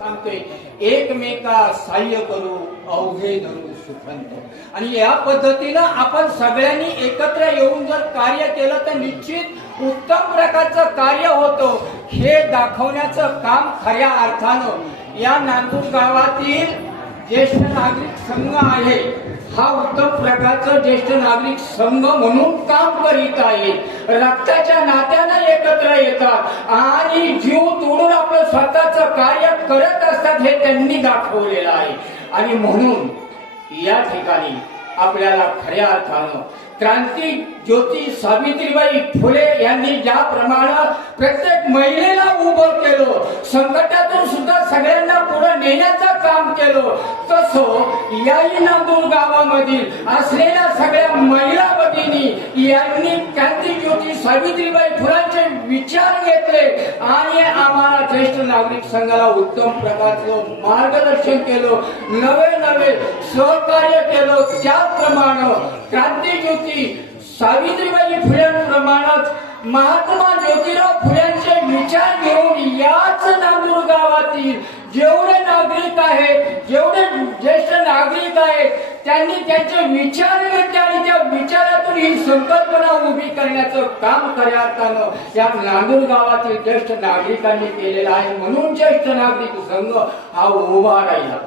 सांगतोय एकमेका सहाय्य करू अवघे धरू सुखंत आणि या पद्धतीनं आपण सगळ्यांनी एकत्र येऊन जर कार्य केलं तर निश्चित उत्तम प्रकारचं कार्य होतं. हे दाखवण्याचं काम खऱ्या अर्थानं या नांदूर गावातील ज्येष्ठ नागरिक संघ आहे. हा उत्तम प्रकारचा ज्येष्ठ नागरिक संघ म्हणून काम करीत आहे. रक्ताच्या नात्यानं एकत्र येतात आणि जीव तोडून आपलं स्वतःच कार्य करत असतात हे त्यांनी दाखवलेलं आहे. आणि म्हणून या ठिकाणी आपल्याला खऱ्या अर्थानं क्रांती ज्योती सावित्रीबाई फुले यांनी ज्याप्रमाणे प्रत्येक महिलेला उभं केलं संकटातून सुद्धा सगळ्यांना पुढे नेण्याचं काम केलं तसं याही नांदूर गावामधील असलेल्या सगळ्या महिला भगिनी यांनी क्रांती सावित्रीबाई फुलांचे विचार घेतले आणि आम्हाला ज्येष्ठ नागरिक संघाला उत्तम प्रकारचं मार्गदर्शन केलं नवे नवे सहकार्य केलं. त्याप्रमाणे क्रांती ज्योती सावित्रीबाई फुल्यांप्रमाणेच महात्मा ज्योतिराव फुल्यांचे विचार घेऊन याच नांदूर गावातील जेवढे नागरिक आहेत जेवढे त्यांनी त्यांचे विचार घेतले आणि त्या विचारातून ही संकल्पना उभी करण्याचं काम खऱ्या अर्थानं या नांदूर गावातील ज्येष्ठ नागरिकांनी केलेलं आहे. म्हणून ज्येष्ठ नागरिक संघ हा उभा राहिला.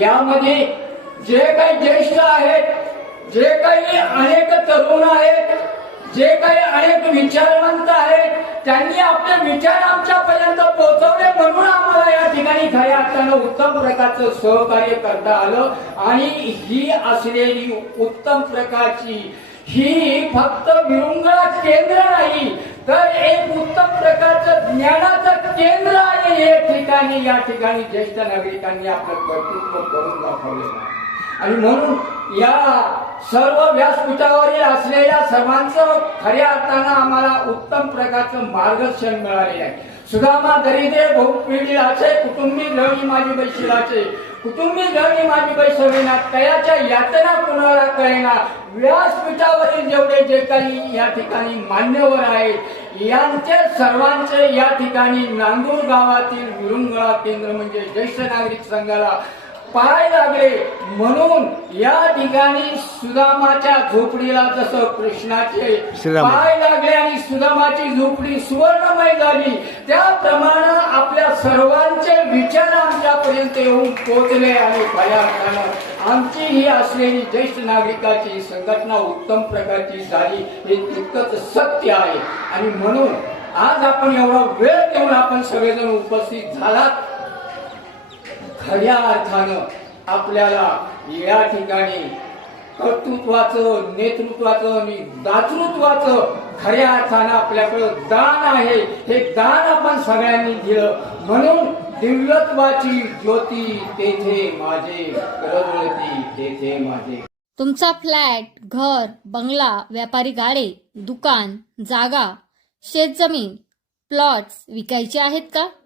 यामध्ये जे काही ज्येष्ठ आहेत जे काही अनेक तरुण आहेत जे काही अनेक विचारवंत आहेत त्यांनी आपले विचार उत्तम सहकार्य करता आलं. आणि ही असलेली उत्तम प्रकारची ही फक्त विरुंगळा केंद्र नाही तर एक उत्तम प्रकारचं ज्ञानाचं केंद्र आहे हे ठिकाणी या ठिकाणी ज्येष्ठ नागरिकांनी आपलं कर्तृत्व करून दाखवलेलं आहे. आणि म्हणून या सर्व व्यासपीठावरील असलेल्या सर्वांचं खऱ्या अर्थानं आम्हाला उत्तम प्रकारचं मार्गदर्शन मिळालेलं आहे. सुदामा दरिद्रे पिढीलाचे कुटुंबी घरी माझी बैशिलाचे कुटुंबी घरी माझी बैसविना कयाच्या यातना कुणाला कळेना? व्यासपीठावरील जेवढे जे काही या ठिकाणी मान्यवर आहेत यांचे सर्वांचे या ठिकाणी नांदूर गावातील विरुंगळा केंद्र म्हणजे ज्येष्ठ नागरिक संघाला पाय लागले. म्हणून या ठिकाणी सुदामाच्या झोपडीला जसं कृष्णाचे. पाय लागले आणि सुदामाची झोपडी सुवर्णमय झाली. त्याप्रमाणे आपल्या सर्वांचे विचार आमच्यापर्यंत येऊन पोहोचले आणि खऱ्या अर्थानं आमची ही असलेली ज्येष्ठ नागरिकाची संघटना उत्तम प्रकारची झाली. हे तितकंच सत्य आहे. आणि म्हणून आज आपण एवढा वेळ देऊन आपण सगळेजण उपस्थित झालात. खऱ्या अर्थानं आपल्याला या ठिकाणी कर्तृत्वाचं नेतृत्वाचं आणि दातृत्वाचं खऱ्या अर्थानं आपल्याकडं दान आहे. हे दान आपण सगळ्यांनी दिलं. म्हणून दिव्यत्वाची ज्योती तेथे माझे प्रवृत्ती तेथे माझे. तुमचा फ्लॅट घर बंगला व्यापारी गाडे दुकान जागा शेतजमीन प्लॉट्स विकायचे आहेत का?